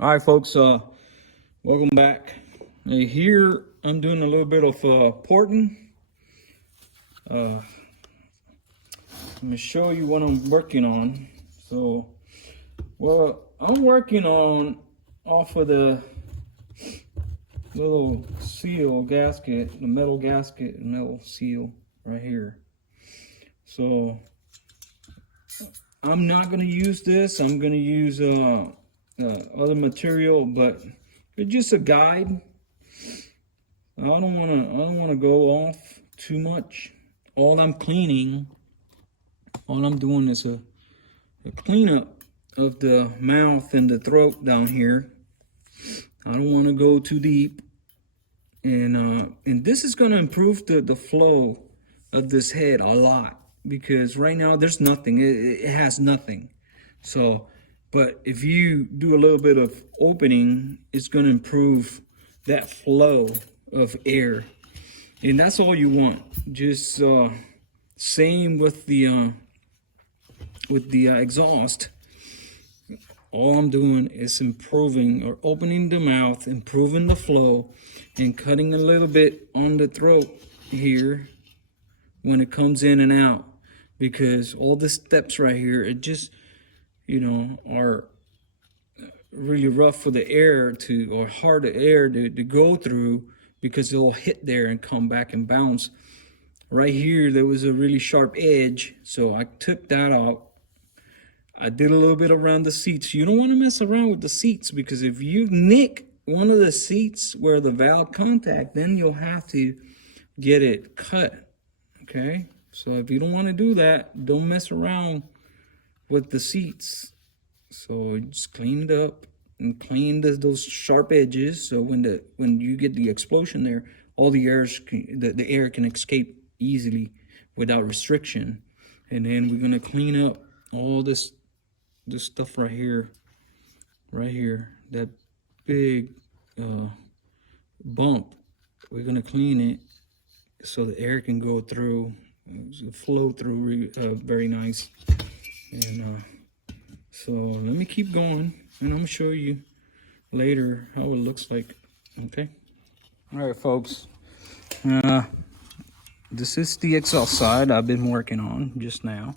All right, folks, welcome back. Here I'm doing a little bit of porting. Let me show you what I'm working on. So, well, I'm working on off of the little seal gasket, the metal gasket, metal seal right here. So, I'm not going to use this. I'm going to use other material, but it's just a guide. I don't want to go off too much. All I'm doing is a cleanup of the mouth and the throat down here. I don't want to go too deep, and this is going to improve the flow of this head a lot, because right now there's nothing. It has nothing. So, but if you do a little bit of opening, it's going to improve that flow of air, and that's all you want. Just same with the exhaust. All I'm doing is improving or opening the mouth, improving the flow, and cutting a little bit on the throat here when it comes in and out, because all the steps right here, it just, are really rough for the air or hard air to go through, because it'll hit there and come back and bounce. Right here, there was a really sharp edge, so I took that out. I did a little bit around the seats. You don't want to mess around with the seats, because if you nick one of the seats where the valve contact, then you'll have to get it cut, okay? So if you don't want to do that, don't mess around with the seats. So just clean it up and clean those sharp edges, so when you get the explosion there, all the air can escape easily without restriction. And then we're gonna clean up all this stuff right here, that big bump. We're gonna clean it so the air can go through, flow through very nice. And so let me keep going, and I'm gonna show you later how it looks like. Okay. All right, folks. This is the exhaust side I've been working on just now,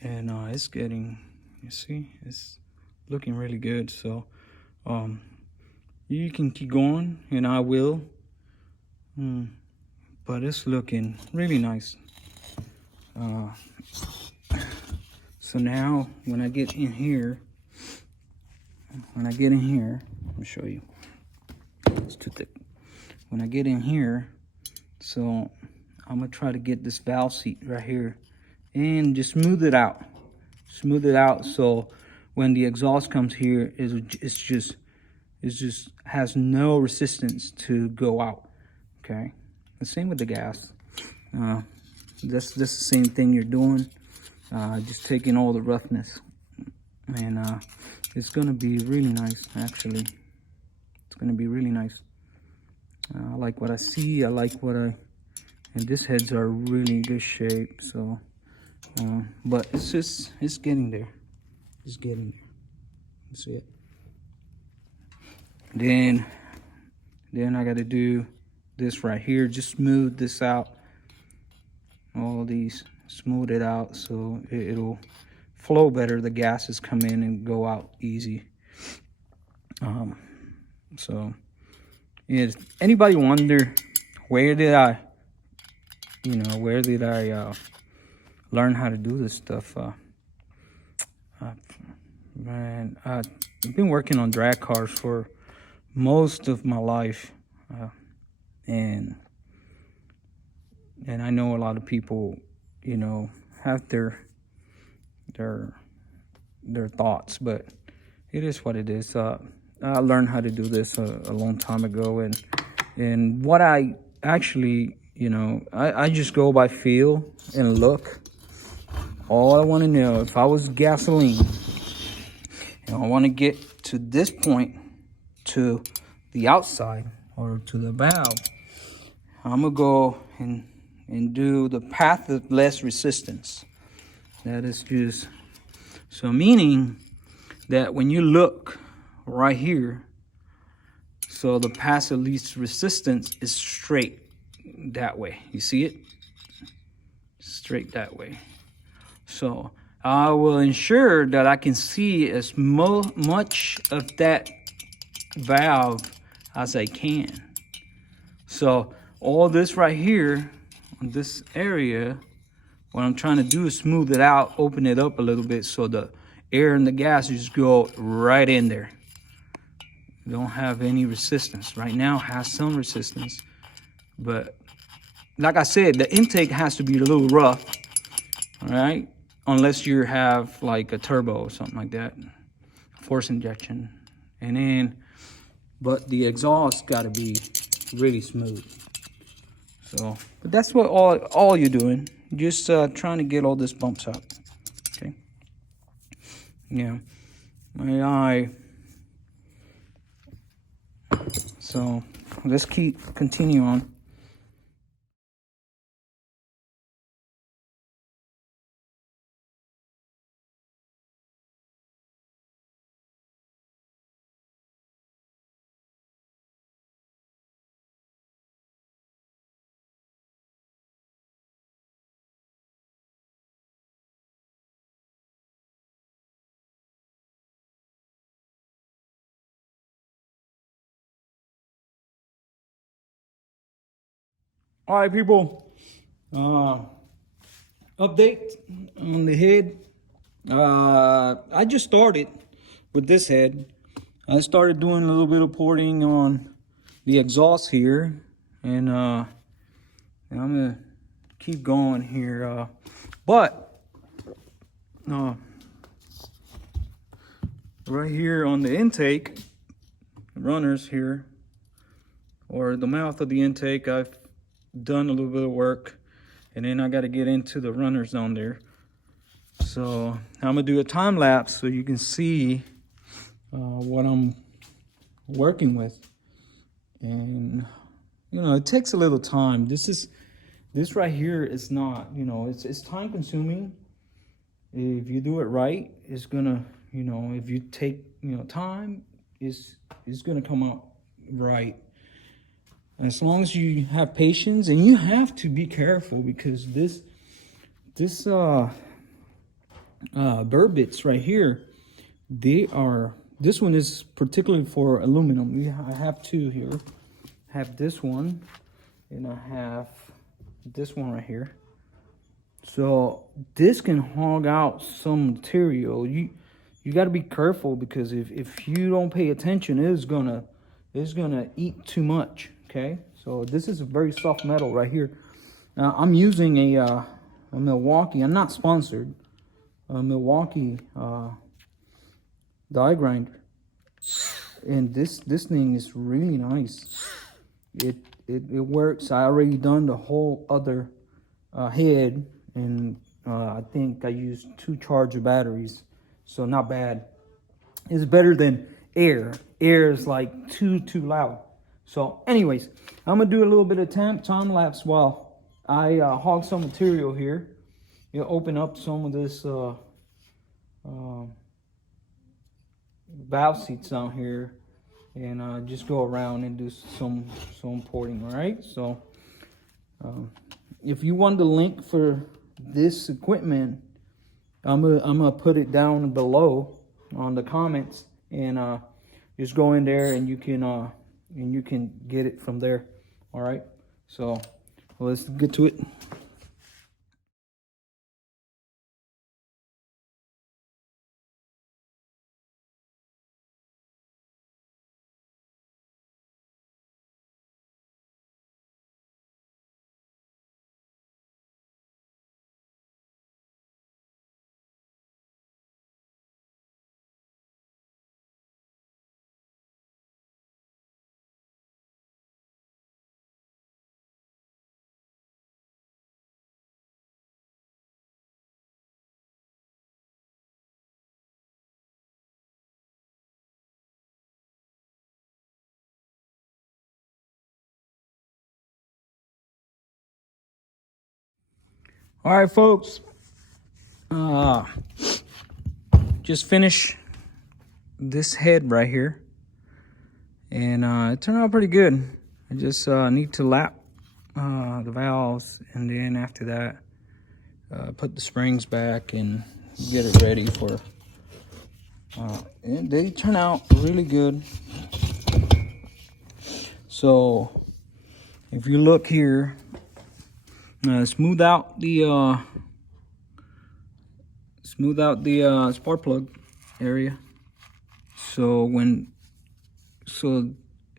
and it's getting, you see, it's looking really good. So you can keep going, and I will. But it's looking really nice. So now when I get in here, let me show you. It's too thick. When I get in here, so I'm gonna try to get this valve seat right here and just smooth it out. So when the exhaust comes here, it's just has no resistance to go out. Okay. The same with the gas. That's the same thing you're doing. Just taking all the roughness, and it's gonna be really nice. Actually, it's gonna be really nice. I like what I see. I like and these heads are really good shape. So, but it's getting there. It's getting there. You see it? Then I got to do this right here. Just smooth this out. All these, smooth it out so it'll flow better. The gases come in and go out easy. So if anybody wonder where did I learn how to do this stuff, man, I've been working on drag cars for most of my life, and I know a lot of people, have their thoughts, but it is what it is. I learned how to do this a long time ago, and what I actually, I just go by feel and look. All I want to know, if I was gasoline and I want to get to this point, to the outside or to the valve, I'm gonna go and do the path of less resistance. That is just, so meaning that when you look right here. So the path of least resistance is straight that way. You see it? Straight that way. So I will ensure that I can see as much of that valve as I can. So all this right here, on this area, what I'm trying to do is smooth it out, open it up a little bit so the air and the gas just go right in there. You don't have any resistance. Right now it has some resistance, but like I said, the intake has to be a little rough, all right? Unless you have like a turbo or something like that, force injection. And then, but the exhaust gotta be really smooth. So, but that's what all you're doing. Just trying to get all these bumps out. Okay. Yeah. My eye. So let's continue on. All right, people. Update on the head. I just started with this head. I started doing a little bit of porting on the exhaust here, and I'm gonna keep going here. But right here on the intake, runners here, or the mouth of the intake, I've done a little bit of work, and then I got to get into the runners on there. So I'm gonna do a time lapse so you can see what I'm working with. And you know, it takes a little time. This right here is not, you know, it's time consuming. If you do it right, it's gonna, you know, if you take, you know, time, it's gonna come out right. As long as you have patience, and you have to be careful, because this burr bits right here, this one is particularly for aluminum. I have two here. I have this one, and I have this one right here. So this can hog out some material. You got to be careful, because if you don't pay attention, it's gonna eat too much. Okay, so this is a very soft metal right here. Now I'm using a Milwaukee. I'm not sponsored. A Milwaukee die grinder, and this thing is really nice. It works. I already done the whole other head, and I think I used 2 charger batteries, so not bad. It's better than air. Air is like too loud. So anyways, I'm gonna do a little bit of time lapse while I hog some material here. You know, open up some of this valve seats down here, and just go around and do some porting. All right, so if you want the link for this equipment, I'm gonna put it down below on the comments, and just go in there, and you can get it from there. All right, so let's get to it. All right, folks. Just finished this head right here, and it turned out pretty good. I just need to lap the valves, and then after that put the springs back and get it ready for and they turn out really good. So if you look here, smooth out the spark plug area, so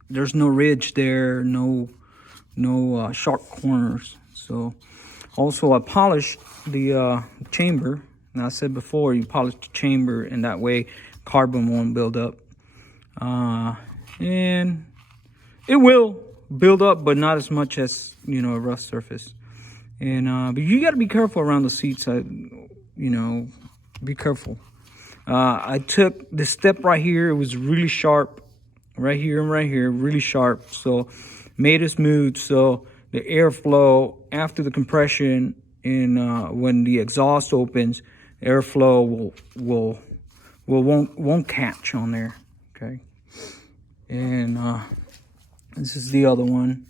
there's no ridge there, no sharp corners. So also I polished the chamber, and I said before, you polish the chamber, and that way carbon won't build up, and it will build up, but not as much as, you know, a rough surface. And but you got to be careful around the seats. Be careful. I took the step right here. It was really sharp, right here and right here, really sharp. So made it smooth, so the airflow after the compression, and when the exhaust opens, airflow won't catch on there. Okay. And this is the other one,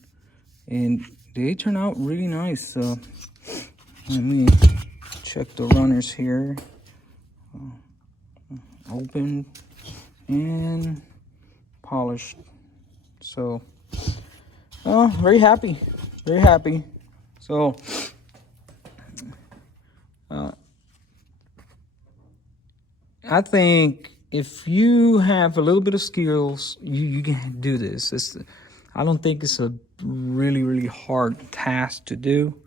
and they turn out really nice. So let me check the runners here. Open and polished. So very happy, very happy. So I think if you have a little bit of skills, you can do this. I don't think it's a really hard task to do.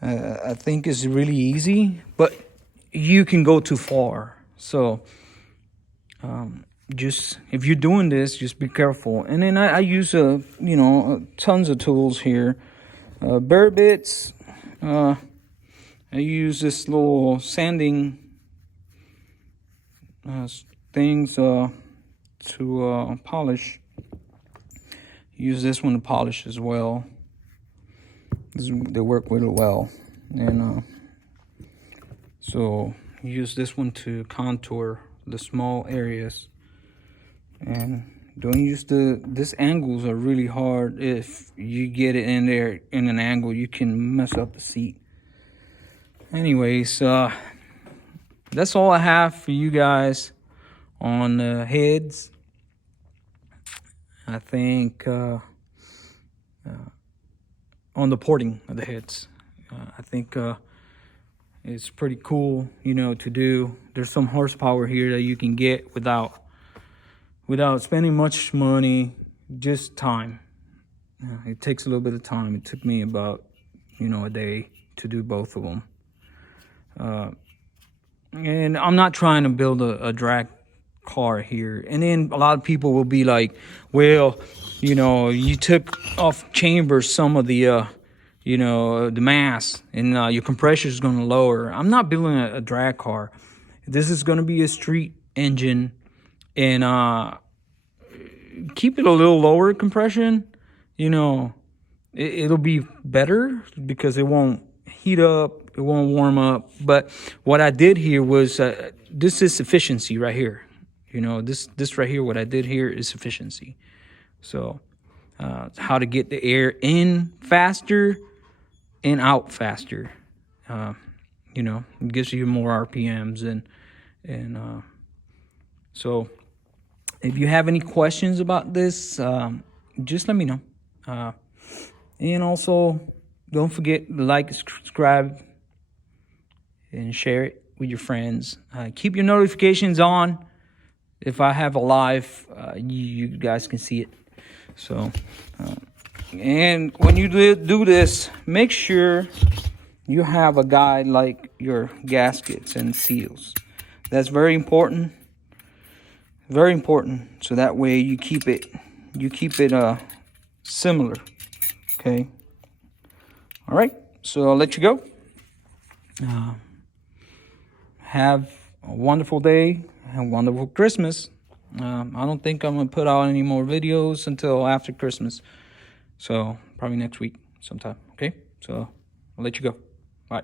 I think it's really easy, but you can go too far. So just if you're doing this, just be careful. And then I use tons of tools here, burr bits. I use this little sanding things to polish. Use this one to polish as well. They work really well. And so use this one to contour the small areas. And don't use this angles are really hard. If you get it in there in an angle, you can mess up the seat. Anyways, that's all I have for you guys on the heads. I think on the porting of the heads, I think it's pretty cool, to do. There's some horsepower here that you can get without spending much money, just time. It takes a little bit of time. It took me about, a day to do both of them. And I'm not trying to build a drag car here. And then a lot of people will be like, well, you took off chambers some of the the mass, and your compressor is going to lower. I'm not building a drag car. This is going to be a street engine, and keep it a little lower compression. It'll be better because it won't heat up, it won't warm up. But what I did here was this is efficiency right here. This right here, what I did here is efficiency. So how to get the air in faster and out faster. It gives you more RPMs, and so if you have any questions about this, just let me know. And also, don't forget to like, subscribe, and share it with your friends. Keep your notifications on. If I have a live, you guys can see it. So, and when you do this, make sure you have a guide like your gaskets and seals. That's very important. Very important. So that way you keep it similar. Okay. All right. So I'll let you go. Have a wonderful day and wonderful Christmas. I don't think I'm going to put out any more videos until after Christmas. So probably next week sometime. Okay. So I'll let you go. Bye.